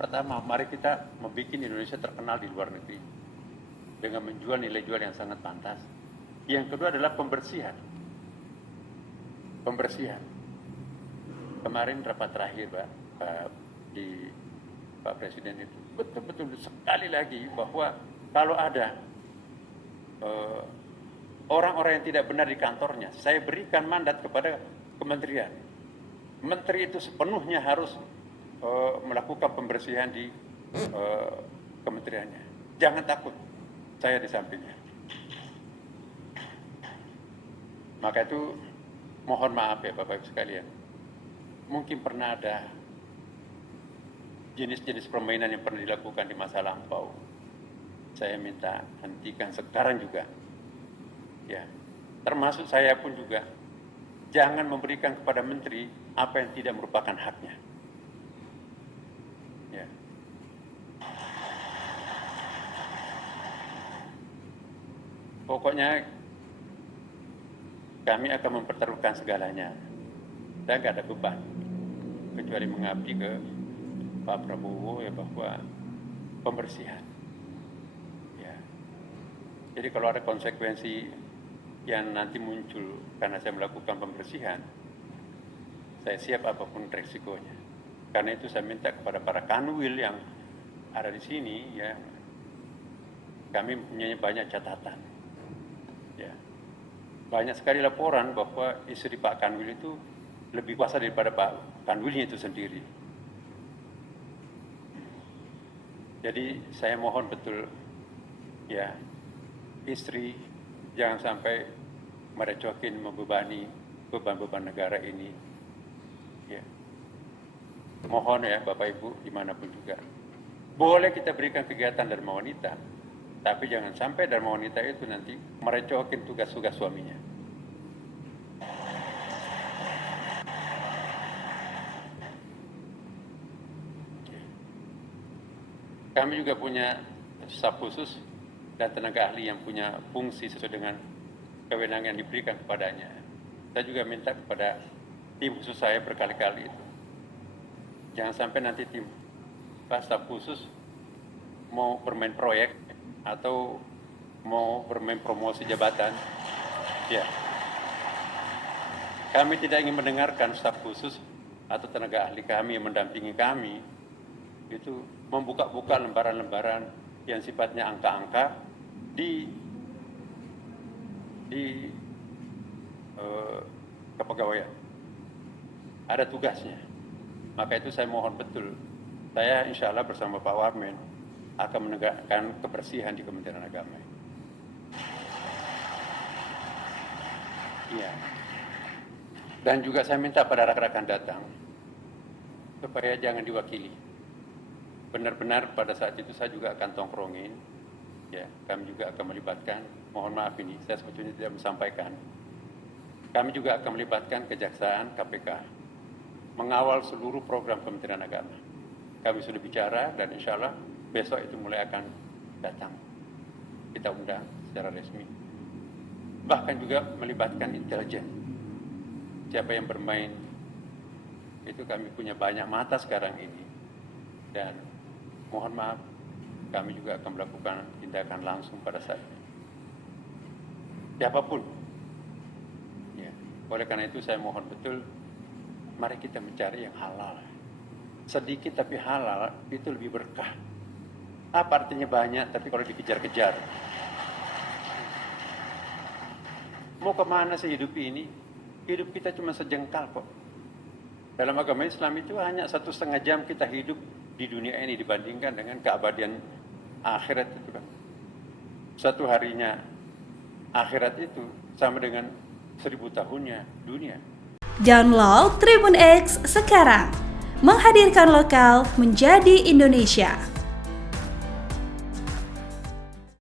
Pertama, mari kita membuat Indonesia terkenal di luar negeri dengan menjual nilai jual yang sangat pantas. Yang kedua adalah pembersihan. Kemarin rapat terakhir Pak Presiden itu betul-betul sekali lagi bahwa kalau ada orang-orang yang tidak benar di kantornya, saya berikan mandat kepada kementerian. Menteri itu sepenuhnya harus melakukan pembersihan di kementeriannya. Jangan takut, saya di sampingnya. Maka itu mohon maaf ya Bapak Ibu sekalian. Mungkin pernah ada jenis-jenis permainan yang pernah dilakukan di masa lampau. Saya minta hentikan sekarang juga. Ya, termasuk saya pun juga. Jangan memberikan kepada menteri apa yang tidak merupakan haknya. Ya. Pokoknya kami akan mempertaruhkan segalanya. Saya nggak ada beban, kecuali mengabdi ke Pak Prabowo ya bahwa pembersihan. Ya. Jadi kalau ada konsekuensi yang nanti muncul karena saya melakukan pembersihan, saya siap apapun resikonya. Karena itu saya minta kepada para kanwil yang ada di sini, ya, kami punya banyak catatan. Ya. Banyak sekali laporan bahwa istri Pak Kanwil itu lebih kuasa daripada Pak Kanwilnya itu sendiri. Jadi saya mohon betul, ya, istri jangan sampai merecokin, membebani beban-beban negara ini. Ya. Mohon ya Bapak Ibu dimanapun juga. Boleh kita berikan kegiatan Dharma Wanita, tapi jangan sampai Dharma Wanita itu nanti merecokin tugas-tugas suaminya. Kami juga punya staf khusus dan tenaga ahli yang punya fungsi sesuai dengan kewenangan yang diberikan kepadanya. Saya juga minta kepada tim khusus saya berkali-kali itu. Jangan sampai nanti tim staf khusus mau bermain proyek atau mau bermain promosi jabatan. Ya. Kami tidak ingin mendengarkan staf khusus atau tenaga ahli kami yang mendampingi kami itu membuka-buka lembaran-lembaran yang sifatnya angka-angka di kepegawaian. Ada tugasnya. Maka itu saya mohon betul. Saya insya Allah bersama Pak Wamen akan menegakkan kebersihan di Kementerian Agama. Iya. Dan juga saya minta pada rekan-rekan datang supaya jangan diwakili. Benar-benar pada saat itu saya juga akan tongkrongin, ya, kami juga akan melibatkan, mohon maaf ini, saya sebetulnya tidak menyampaikan, kami juga akan melibatkan Kejaksaan, KPK, mengawal seluruh program Kementerian Agama. Kami sudah bicara dan insya Allah besok itu mulai akan datang, kita undang secara resmi. Bahkan juga melibatkan intelijen, siapa yang bermain, itu kami punya banyak mata sekarang ini. Dan mohon maaf, kami juga akan melakukan tindakan langsung pada saat ini. Siapapun. Ya. Oleh karena itu saya mohon betul, mari kita mencari yang halal. Sedikit tapi halal itu lebih berkah. Apa artinya banyak tapi kalau dikejar-kejar? Mau kemana sih hidup ini? Hidup kita cuma sejengkal kok. Dalam agama Islam itu hanya 1,5 jam kita hidup di dunia ini dibandingkan dengan keabadian akhirat itu kan. Satu harinya akhirat itu sama dengan 1000 tahunnya dunia. Download Tribun X sekarang. Menghadirkan lokal menjadi Indonesia.